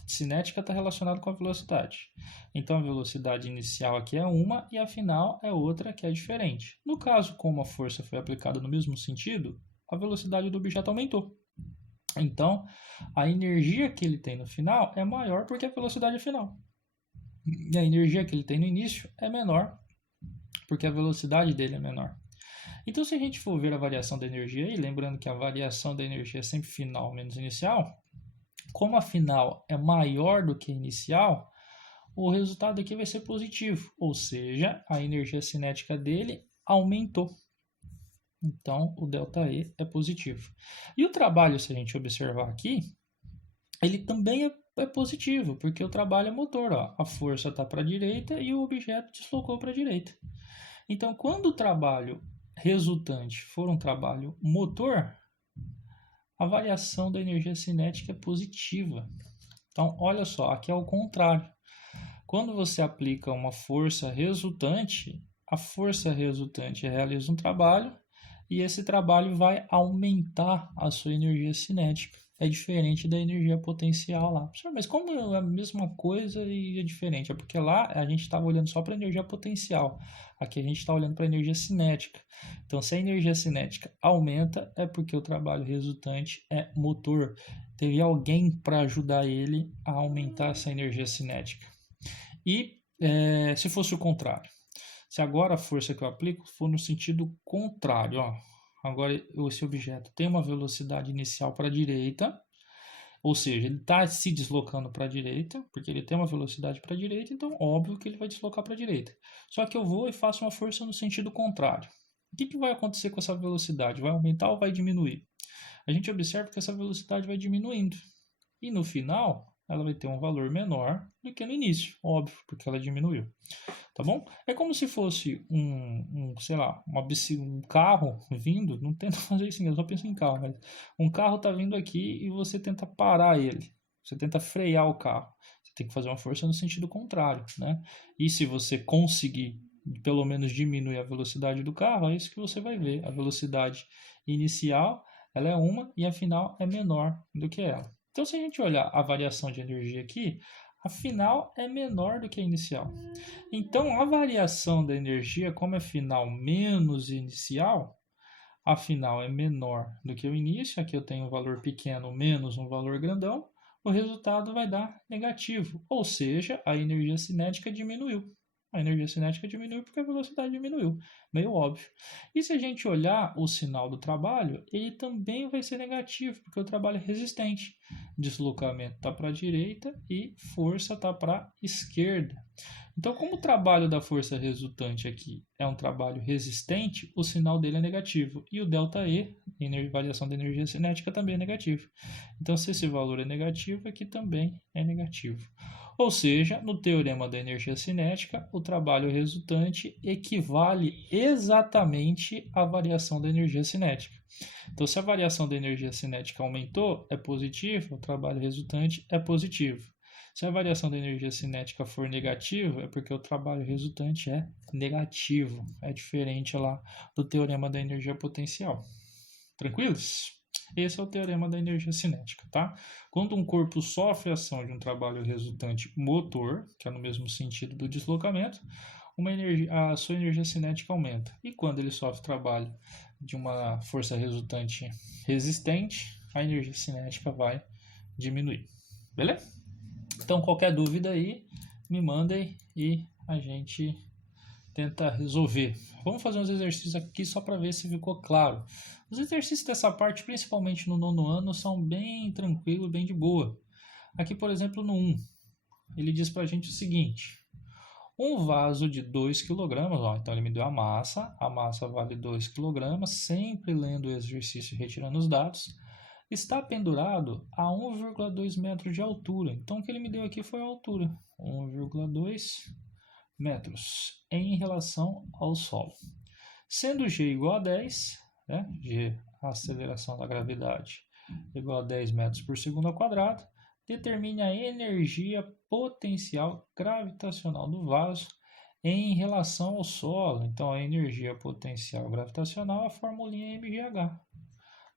cinética está relacionada com a velocidade. Então a velocidade inicial aqui é uma e a final é outra que é diferente. No caso, como a força foi aplicada no mesmo sentido, a velocidade do objeto aumentou. Então, a energia que ele tem no final é maior porque a velocidade é final. E a energia que ele tem no início é menor porque a velocidade dele é menor. Então, se a gente for ver a variação da energia, e lembrando que a variação da energia é sempre final menos inicial, como a final é maior do que a inicial, o resultado aqui vai ser positivo, ou seja, a energia cinética dele aumentou. Então, o ΔE é positivo. E o trabalho, se a gente observar aqui, ele também é positivo, porque o trabalho é motor. Ó. A força está para a direita e o objeto deslocou para a direita. Então, quando o trabalho resultante for um trabalho motor, a variação da energia cinética é positiva. Então, olha só, aqui é o contrário. Quando você aplica uma força resultante, a força resultante realiza um trabalho e esse trabalho vai aumentar a sua energia cinética. É diferente da energia potencial lá. Mas como é a mesma coisa e é diferente? É porque lá a gente estava olhando só para a energia potencial. Aqui a gente está olhando para a energia cinética. Então, se a energia cinética aumenta, é porque o trabalho resultante é motor. Teve alguém para ajudar ele a aumentar essa energia cinética. E se fosse o contrário? Se agora a força que eu aplico for no sentido contrário, ó, agora esse objeto tem uma velocidade inicial para a direita, ou seja, ele está se deslocando para a direita, porque ele tem uma velocidade para a direita, então óbvio que ele vai deslocar para a direita. Só que eu vou e faço uma força no sentido contrário. O que vai acontecer com essa velocidade? Vai aumentar ou vai diminuir? A gente observa que essa velocidade vai diminuindo. E no final, ela vai ter um valor menor do que no início, óbvio, porque ela diminuiu. Tá bom? É como se fosse sei lá, um carro vindo, não tenta fazer isso, eu só penso em carro, mas um carro tá vindo aqui e você tenta parar ele, você tenta frear o carro, você tem que fazer uma força no sentido contrário, né? E se você conseguir pelo menos diminuir a velocidade do carro, é isso que você vai ver, a velocidade inicial, ela é uma e a final é menor do que ela. Então, se a gente olhar a variação de energia aqui, a final é menor do que a inicial. Então, a variação da energia, como é final menos inicial, a final é menor do que o início. Aqui eu tenho um valor pequeno menos um valor grandão. O resultado vai dar negativo, ou seja, a energia cinética diminuiu. A energia cinética diminuiu porque a velocidade diminuiu, meio óbvio. E se a gente olhar o sinal do trabalho, ele também vai ser negativo, porque o trabalho é resistente. Deslocamento está para a direita e força está para a esquerda. Então, como o trabalho da força resultante aqui é um trabalho resistente, o sinal dele é negativo. E o ΔE, variação da energia cinética, também é negativo. Então, se esse valor é negativo, aqui também é negativo. Ou seja, no teorema da energia cinética, o trabalho resultante equivale exatamente à variação da energia cinética. Então, se a variação da energia cinética aumentou, é positivo, o trabalho resultante é positivo. Se a variação da energia cinética for negativa, é porque o trabalho resultante é negativo. É diferente lá do teorema da energia potencial. Tranquilos? Esse é o teorema da energia cinética, tá? Quando um corpo sofre a ação de um trabalho resultante motor, que é no mesmo sentido do deslocamento, a sua energia cinética aumenta. E quando ele sofre trabalho de uma força resultante resistente, a energia cinética vai diminuir. Beleza? Então, qualquer dúvida aí, me mandem e a gente tenta resolver. Vamos fazer uns exercícios aqui só para ver se ficou claro. Os exercícios dessa parte, principalmente no 9º ano, são bem tranquilos, bem de boa. Aqui, por exemplo, no 1, ele diz para a gente o seguinte: um vaso de 2 kg, ó, então ele me deu a massa vale 2 kg, sempre lendo o exercício e retirando os dados, está pendurado a 1,2 metros de altura. Então, o que ele me deu aqui foi a altura, 1,2 metros em relação ao solo. Sendo g igual a 10, né, g, a aceleração da gravidade, igual a 10 metros por segundo ao quadrado, determine a energia potencial gravitacional do vaso em relação ao solo. Então, a energia potencial gravitacional é a formulinha mgh.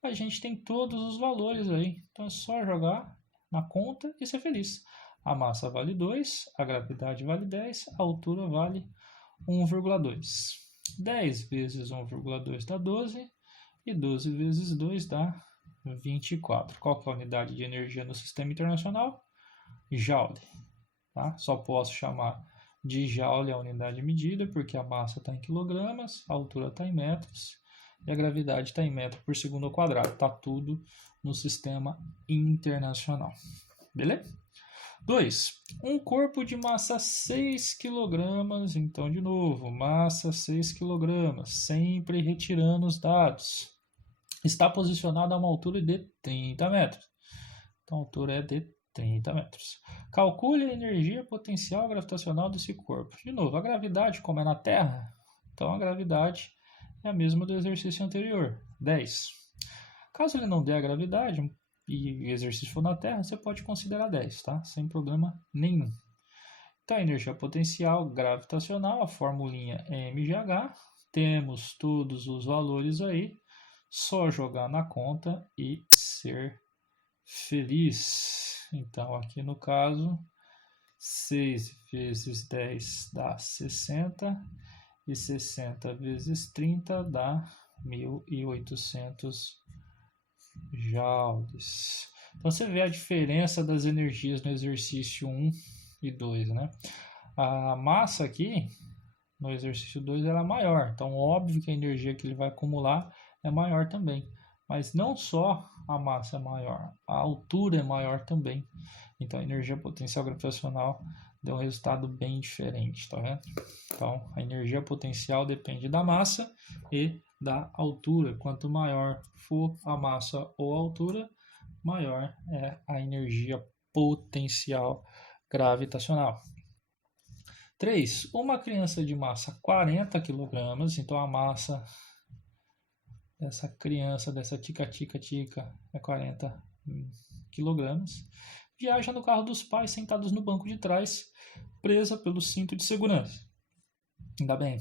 A gente tem todos os valores aí, então é só jogar na conta e ser feliz. A massa vale 2, a gravidade vale 10, a altura vale 1,2. 10 vezes 1,2 dá 12 e 12 vezes 2 dá 24. Qual que é a unidade de energia no sistema internacional? Joule. Tá? Só posso chamar de joule a unidade de medida porque a massa está em quilogramas, a altura está em metros e a gravidade está em metro por segundo ao quadrado. Está tudo no sistema internacional. Beleza? 2. Um corpo de massa 6 kg. Então, de novo, massa 6 kg. Sempre retirando os dados. Está posicionado a uma altura de 30 metros. Então, a altura é de 30 metros. Calcule a energia potencial gravitacional desse corpo. De novo, a gravidade, como é na Terra, então a gravidade é a mesma do exercício anterior, 10. Caso ele não dê a gravidade e o exercício for na Terra, você pode considerar 10, tá? Sem problema nenhum. Então, a energia potencial gravitacional, a formulinha é mgh. Temos todos os valores aí. Só jogar na conta e ser feliz. Então, aqui no caso, 6 vezes 10 dá 60 e 60 vezes 30 dá 1.800 joules. Então, você vê a diferença das energias no exercício 1 e 2, né? A massa aqui, no exercício 2, ela é maior. Então, óbvio que a energia que ele vai acumular é maior também. Mas não só a massa é maior, a altura é maior também. Então, a energia potencial gravitacional deu um resultado bem diferente, tá vendo? Então, a energia potencial depende da massa e da altura. Quanto maior for a massa ou a altura, maior é a energia potencial gravitacional. 3. Uma criança de massa 40 kg, então a massa dessa criança, dessa tica-tica-tica, é 40 kg, viaja no carro dos pais sentados no banco de trás, presa pelo cinto de segurança. Ainda bem.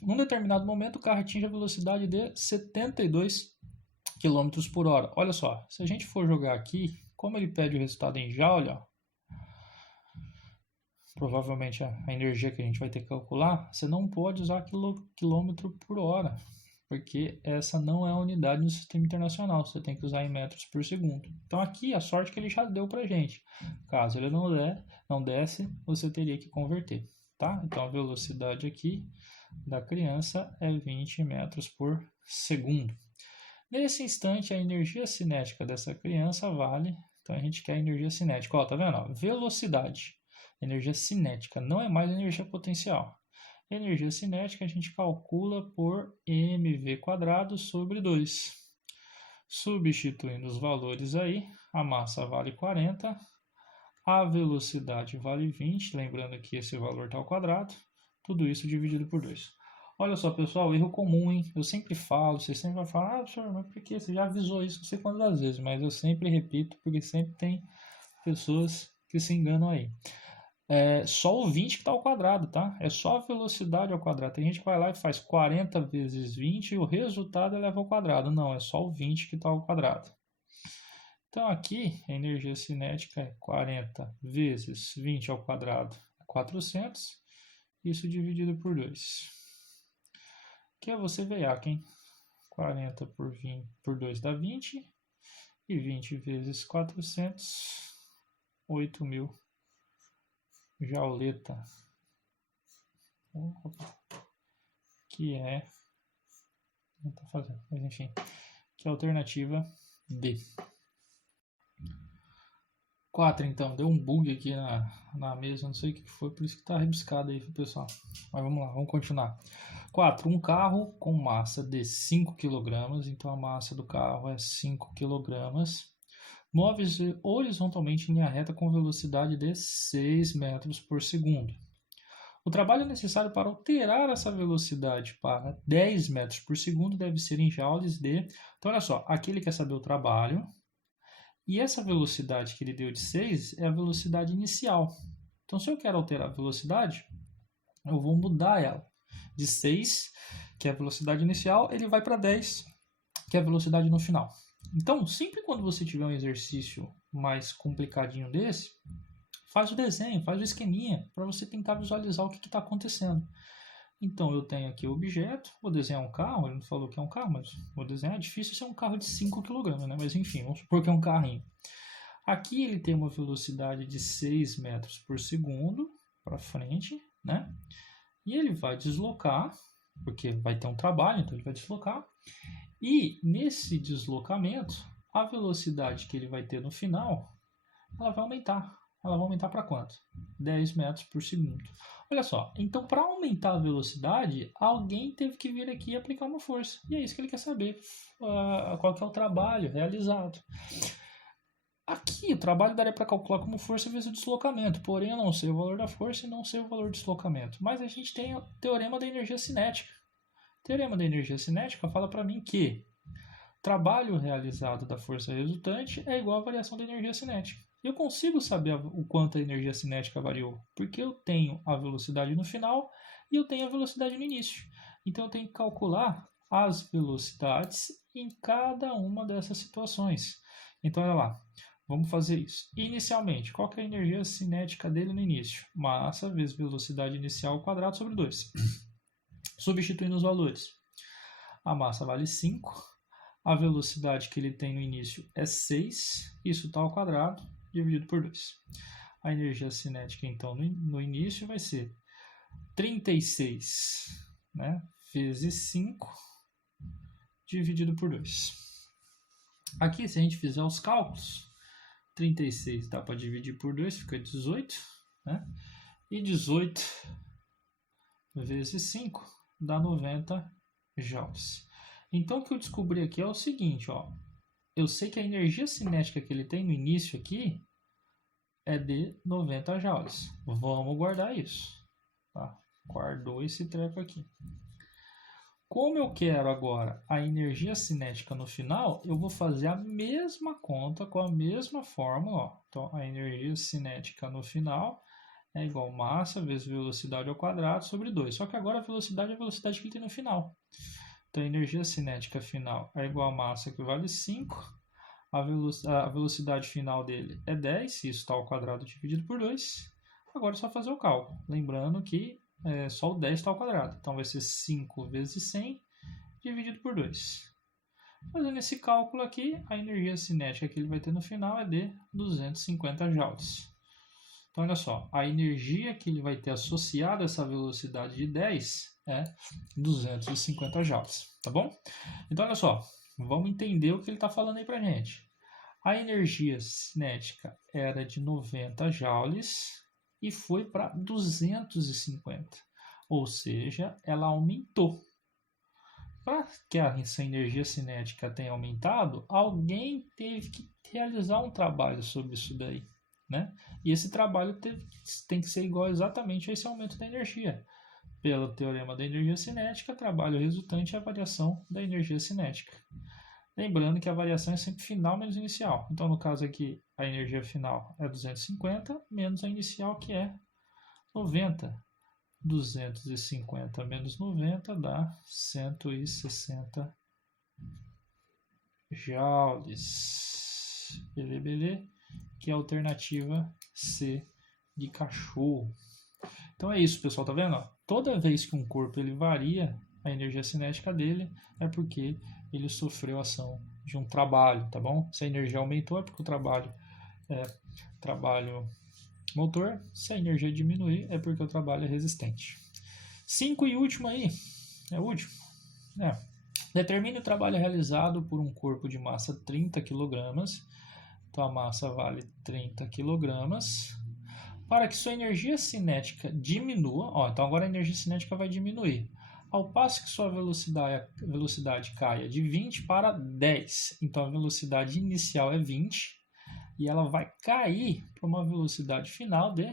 Num determinado momento, o carro atinge a velocidade de 72 km por hora. Olha só, se a gente for jogar aqui, como ele pede o resultado em joule, ó, provavelmente a energia que a gente vai ter que calcular, você não pode usar quilômetro por hora, porque essa não é a unidade no sistema internacional, você tem que usar em metros por segundo. Então aqui a sorte que ele já deu pra gente. Caso ele não desse, você teria que converter, tá? Então a velocidade aqui da criança é 20 metros por segundo. Nesse instante, a energia cinética dessa criança vale, então a gente quer a energia cinética, ó, tá vendo? Ó, velocidade. Energia cinética, não é mais energia potencial. Energia cinética a gente calcula por mv² sobre 2. Substituindo os valores aí, a massa vale 40, a velocidade vale 20, lembrando que esse valor está ao quadrado, tudo isso dividido por 2. Olha só, pessoal, erro comum, hein? Eu sempre falo, você sempre vai falar, professor, mas por que? Você já avisou isso não sei quantas vezes, mas eu sempre repito, porque sempre tem pessoas que se enganam aí. É só o 20 que está ao quadrado, tá? É só a velocidade ao quadrado. Tem gente que vai lá e faz 40 vezes 20 e o resultado eleva ao quadrado. Não, é só o 20 que está ao quadrado. Então aqui a energia cinética é 40 vezes 20 ao quadrado é 400. Isso dividido por 2. Que é você veiaco, hein? 40 por 2 dá 20. E 20 vezes 400, 8.000. Jauleta, que é, não tá fazendo, mas enfim, que é a alternativa D. 4, então, deu um bug aqui na mesa, não sei o que foi, por isso que tá rebuscado aí, pessoal. Mas vamos lá, vamos continuar. 4, um carro com massa de 5 kg, então a massa do carro é 5 kg. Move-se horizontalmente em linha reta com velocidade de 6 metros por segundo. O trabalho necessário para alterar essa velocidade para 10 metros por segundo deve ser em joules de... Então, olha só, aqui ele quer saber o trabalho, e essa velocidade que ele deu de 6 é a velocidade inicial. Então, se eu quero alterar a velocidade, eu vou mudar ela. De 6, que é a velocidade inicial, ele vai para 10, que é a velocidade no final. Então, sempre quando você tiver um exercício mais complicadinho desse, faz o desenho, faz o esqueminha, para você tentar visualizar o que está acontecendo. Então, eu tenho aqui o objeto, vou desenhar um carro, ele não falou que é um carro, mas vou desenhar, é difícil ser um carro de 5 kg, né? Mas enfim, vamos supor que é um carrinho. Aqui ele tem uma velocidade de 6 metros por segundo para frente, né? E ele vai deslocar, porque vai ter um trabalho, então ele vai deslocar. E nesse deslocamento, a velocidade que ele vai ter no final, ela vai aumentar. Ela vai aumentar para quanto? 10 metros por segundo. Olha só, então para aumentar a velocidade, alguém teve que vir aqui e aplicar uma força. E é isso que ele quer saber, qual que é o trabalho realizado. Aqui o trabalho daria para calcular como força vezes o deslocamento, porém eu não sei o valor da força e não sei o valor do deslocamento. Mas a gente tem o teorema da energia cinética. O teorema da energia cinética fala para mim que trabalho realizado da força resultante é igual à variação da energia cinética. Eu consigo saber o quanto a energia cinética variou, porque eu tenho a velocidade no final e eu tenho a velocidade no início. Então eu tenho que calcular as velocidades em cada uma dessas situações. Então olha lá, vamos fazer isso. Inicialmente, qual que é a energia cinética dele no início? Massa vezes velocidade inicial ao quadrado sobre 2. Substituindo os valores. A massa vale 5. A velocidade que ele tem no início é 6. Isso está ao quadrado dividido por 2. A energia cinética, então, no início vai ser 36, né, vezes 5 dividido por 2. Aqui, se a gente fizer os cálculos, 36 dá para dividir por 2, fica 18, né? E 18 vezes 5 dá 90 joules. Então, o que eu descobri aqui é o seguinte, ó. Eu sei que a energia cinética que ele tem no início aqui é de 90 joules. Vamos guardar isso. Tá? Guardou esse treco aqui. Como eu quero agora a energia cinética no final, eu vou fazer a mesma conta com a mesma fórmula. Ó. Então, a energia cinética no final é igual a massa vezes velocidade ao quadrado sobre 2. Só que agora a velocidade é a velocidade que ele tem no final. Então, a energia cinética final é igual a massa, que vale 5. A velocidade final dele é 10, isso está ao quadrado dividido por 2. Agora é só fazer o cálculo. Lembrando que só o 10 está ao quadrado. Então, vai ser 5 vezes 100 dividido por 2. Fazendo esse cálculo aqui, a energia cinética que ele vai ter no final é de 250 joules. Então, olha só, a energia que ele vai ter associada a essa velocidade de 10 é 250 joules, tá bom? Então, olha só, vamos entender o que ele está falando aí para gente. A energia cinética era de 90 joules e foi para 250, ou seja, ela aumentou. Para que essa energia cinética tenha aumentado, alguém teve que realizar um trabalho sobre isso daí. Né? E esse trabalho tem que ser igual exatamente a esse aumento da energia. Pelo teorema da energia cinética, trabalho resultante é a variação da energia cinética. Lembrando que a variação é sempre final menos inicial. Então, no caso aqui, a energia final é 250 menos a inicial, que é 90. 250 menos 90 dá 160 joules. Beleza? Que é a alternativa C de cachorro. Então é isso, pessoal, tá vendo? Toda vez que um corpo ele varia a energia cinética dele, é porque ele sofreu ação de um trabalho, tá bom? Se a energia aumentou, é porque o trabalho é trabalho motor. Se a energia diminuir, é porque o trabalho é resistente. 5 e último aí, é o último. Determine o trabalho realizado por um corpo de massa 30 kg. Então, a massa vale 30 kg. Para que sua energia cinética diminua, então agora a energia cinética vai diminuir. Ao passo que sua velocidade caia de 20 para 10. Então, a velocidade inicial é 20 e ela vai cair para uma velocidade final de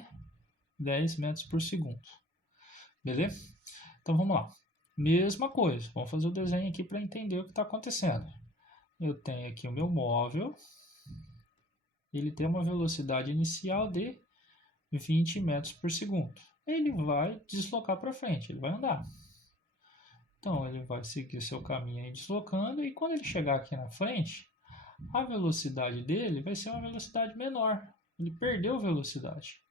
10 metros por segundo. Beleza? Então, vamos lá. Mesma coisa. Vamos fazer o desenho aqui para entender o que está acontecendo. Eu tenho aqui o meu móvel. Ele tem uma velocidade inicial de 20 metros por segundo. Ele vai deslocar para frente, ele vai andar. Então, ele vai seguir seu caminho aí deslocando, e quando ele chegar aqui na frente, a velocidade dele vai ser uma velocidade menor. Ele perdeu velocidade.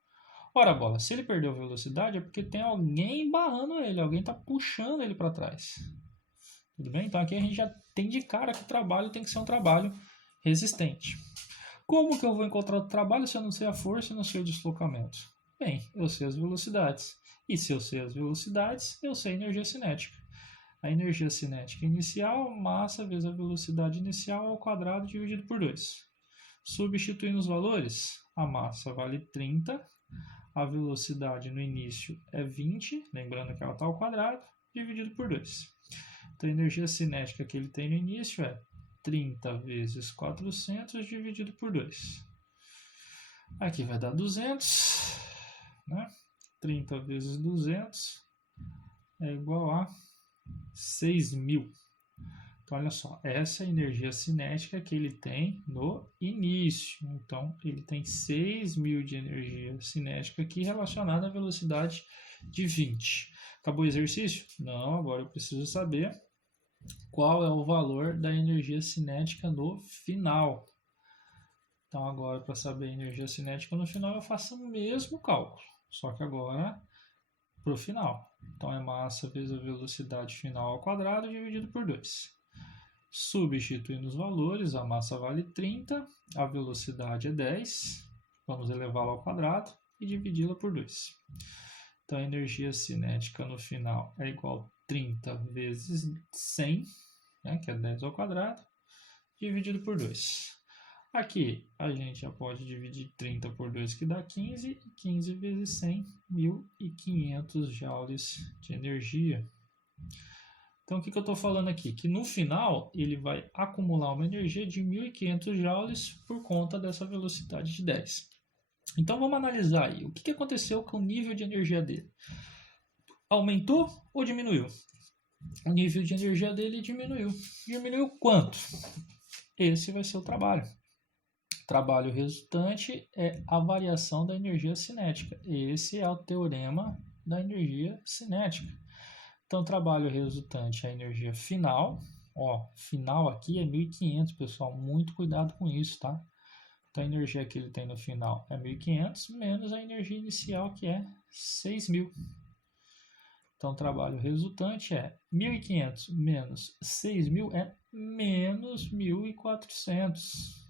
Ora, bola, se ele perdeu velocidade é porque tem alguém barrando ele, alguém está puxando ele para trás. Tudo bem? Então aqui a gente já tem de cara que o trabalho tem que ser um trabalho resistente. Como que eu vou encontrar o trabalho se eu não sei a força e não sei o deslocamento? Bem, eu sei as velocidades. E se eu sei as velocidades, eu sei a energia cinética. A energia cinética inicial, massa vezes a velocidade inicial ao quadrado dividido por 2. Substituindo os valores, a massa vale 30, a velocidade no início é 20, lembrando que ela está ao quadrado, dividido por 2. Então a energia cinética que ele tem no início é 30 vezes 400 dividido por 2. Aqui vai dar 200, né? 30 vezes 200 é igual a 6.000. Então, olha só, essa é a energia cinética que ele tem no início. Então, ele tem 6.000 de energia cinética aqui relacionada à velocidade de 20. Acabou o exercício? Não, agora eu preciso saber qual é o valor da energia cinética no final. Então, agora, para saber a energia cinética no final, eu faço o mesmo cálculo, só que agora para o final. Então, é massa vezes a velocidade final ao quadrado dividido por 2. Substituindo os valores, a massa vale 30, a velocidade é 10, vamos elevá-la ao quadrado e dividi-la por 2. Então, a energia cinética no final é igual a 30 vezes 100, né, que é 10 ao quadrado, dividido por 2. Aqui a gente já pode dividir 30 por 2, que dá 15, e 15 vezes 100, 1.500 joules de energia. Então, o que eu estou falando aqui? Que no final ele vai acumular uma energia de 1.500 joules por conta dessa velocidade de 10. Então, vamos analisar aí. O que aconteceu com o nível de energia dele? Aumentou ou diminuiu? O nível de energia dele diminuiu. Diminuiu quanto? Esse vai ser o trabalho. O trabalho resultante é a variação da energia cinética. Esse é o teorema da energia cinética. Então, trabalho resultante é a energia final. Ó, final aqui é 1.500, pessoal. Muito cuidado com isso, tá? Então, a energia que ele tem no final é 1.500 menos a energia inicial, que é 6.000. Então, o trabalho resultante é 1.500 menos 6.000 é menos 1.400.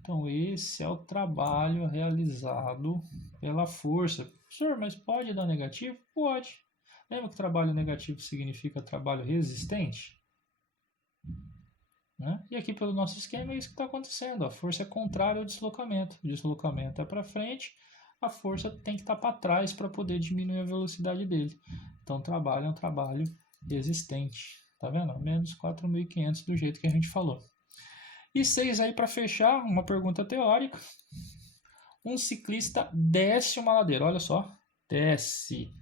Então, esse é o trabalho realizado pela força. Professor, mas pode dar negativo? Pode. Lembra que trabalho negativo significa trabalho resistente? Né? E aqui pelo nosso esquema é isso que está acontecendo. A força é contrária ao deslocamento. O deslocamento é para frente, a força tem que estar para trás para poder diminuir a velocidade dele. Então o trabalho é um trabalho resistente. Tá vendo? Menos 4.500 do jeito que a gente falou. E 6 aí para fechar, uma pergunta teórica. Um ciclista desce uma ladeira, olha só, desce.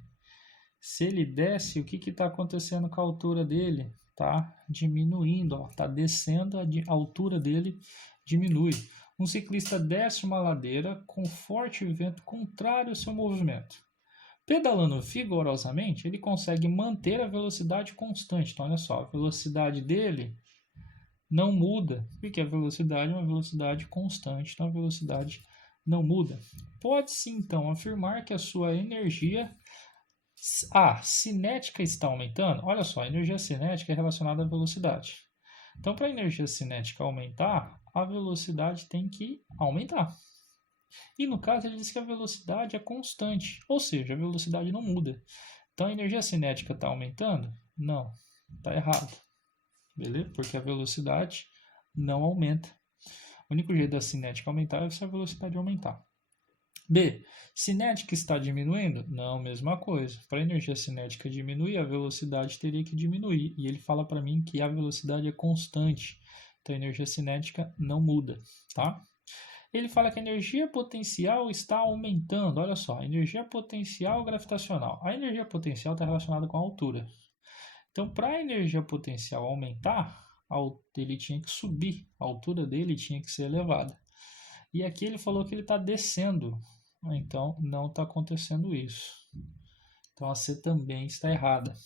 Se ele desce, o que está acontecendo com a altura dele? Está diminuindo, está descendo, a altura dele diminui. Um ciclista desce uma ladeira com forte vento contrário ao seu movimento. Pedalando vigorosamente, ele consegue manter a velocidade constante. Então, olha só, a velocidade dele não muda, porque a velocidade é uma velocidade constante, então a velocidade não muda. Pode-se, então, afirmar que a sua energia cinética está aumentando. Olha só, a energia cinética é relacionada à velocidade. Então, para a energia cinética aumentar, a velocidade tem que aumentar. E no caso, ele diz que a velocidade é constante, ou seja, a velocidade não muda. Então, a energia cinética está aumentando? Não, está errado. Beleza? Porque a velocidade não aumenta. O único jeito da cinética aumentar é se a velocidade aumentar. B. Cinética está diminuindo? Não, mesma coisa. Para a energia cinética diminuir, a velocidade teria que diminuir. E ele fala para mim que a velocidade é constante. Então a energia cinética não muda, tá? Ele fala que a energia potencial está aumentando. Olha só, energia potencial gravitacional. A energia potencial está relacionada com a altura. Então, para a energia potencial aumentar, ele tinha que subir. A altura dele tinha que ser elevada. E aqui ele falou que ele está descendo. Então, não está acontecendo isso. Então, a C também está errada.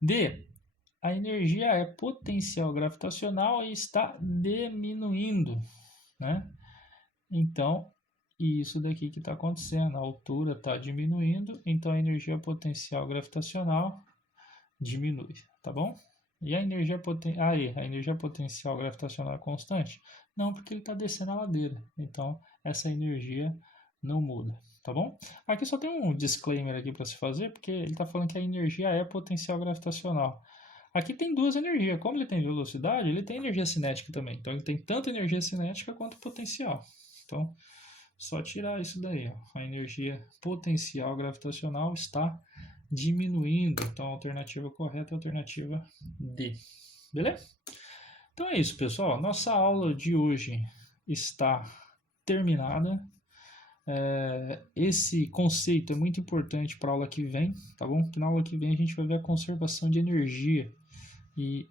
D. a energia é potencial gravitacional e está diminuindo, né? Então, isso daqui que está acontecendo, a altura está diminuindo, então a energia potencial gravitacional diminui, tá bom? E a energia, a energia potencial gravitacional é constante? Não, porque ele está descendo a ladeira, então essa energia não muda, tá bom? Aqui só tem um disclaimer aqui para se fazer, porque ele está falando que a energia é potencial gravitacional. Aqui tem duas energias, como ele tem velocidade, ele tem energia cinética também, então ele tem tanto energia cinética quanto potencial. Então, só tirar isso daí, ó. A energia potencial gravitacional está diminuindo. Então, a alternativa correta é a alternativa D. Beleza? Então é isso, pessoal. Nossa aula de hoje está terminada. Esse conceito é muito importante para a aula que vem, tá bom? Que na aula que vem a gente vai ver a conservação de energia e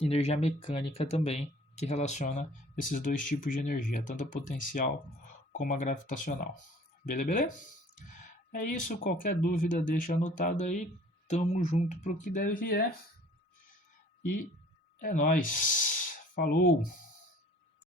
energia mecânica também, que relaciona esses dois tipos de energia, tanto a potencial como a gravitacional. Beleza? É isso, qualquer dúvida deixa anotado aí. Tamo junto pro que deve vier. E é nóis. Falou!